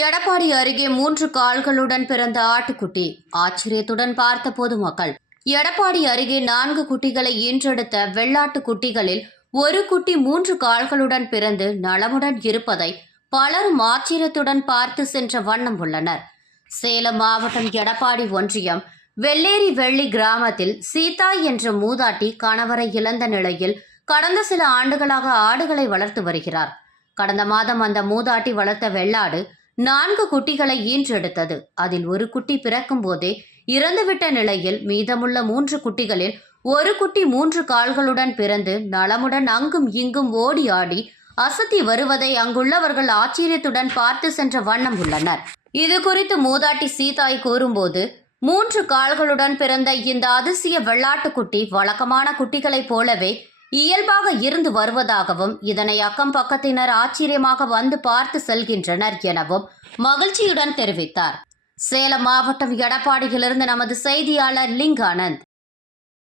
எடப்பாடி அருகே மூன்று கால்களுடன் பிறந்த ஆட்டுக்குட்டி. ஆச்சரியத்துடன் பார்த்த பொதுமக்கள் எடப்பாடி அருகே நான்கு குட்டிகளை ஈன்றெடுத்த வெள்ளாட்டு குட்டிகளில் ஒரு குட்டி மூன்று கால்களுடன் பிறந்து நலமுடன் இருப்பதை பலரும் ஆச்சரியத்துடன் பார்த்து சென்ற வண்ணம் உள்ளனர். சேலம் மாவட்டம் எடப்பாடி ஒன்றியம் வெள்ளேரி வெள்ளி கிராமத்தில் சீதா என்ற மூதாட்டி கணவரை இழந்த நிலையில் கடந்த சில ஆண்டுகளாக ஆடுகளை வளர்த்து வருகிறார். கடந்த மாதம் அந்த மூதாட்டி வளர்த்த வெள்ளாடு நான்கு குட்டிகளை ஈன்றெடுத்தது. அதில் ஒரு குட்டி பிறக்கும் போதே இறந்துவிட்ட நிலையில் மீதமுள்ள மூன்று குட்டிகளில் ஒரு குட்டி மூன்று கால்களுடன் பிறந்து நலமுடன் அங்கும் இங்கும் ஓடி ஆடி அசத்தி வருவதை அங்குள்ளவர்கள் ஆச்சரியத்துடன் பார்த்து சென்ற வண்ணம் உள்ளனர். இது குறித்து மூதாட்டி சீதாய் கூறும்போது மூன்று கால்களுடன் பிறந்த இந்த அதிசய வெள்ளாட்டுக்குட்டி வழக்கமான குட்டிகளைப் போலவே இயல்பாக இருந்து வருவதாகவும் இதனை அக்கம் பக்கத்தினர் ஆச்சரியமாக வந்து பார்த்து செல்கின்றனர் எனவும் மகிழ்ச்சியுடன் தெரிவித்தார். சேலம் மாவட்டம் எடப்பாடியிலிருந்து நமது செய்தியாளர் லிங்கானந்த்.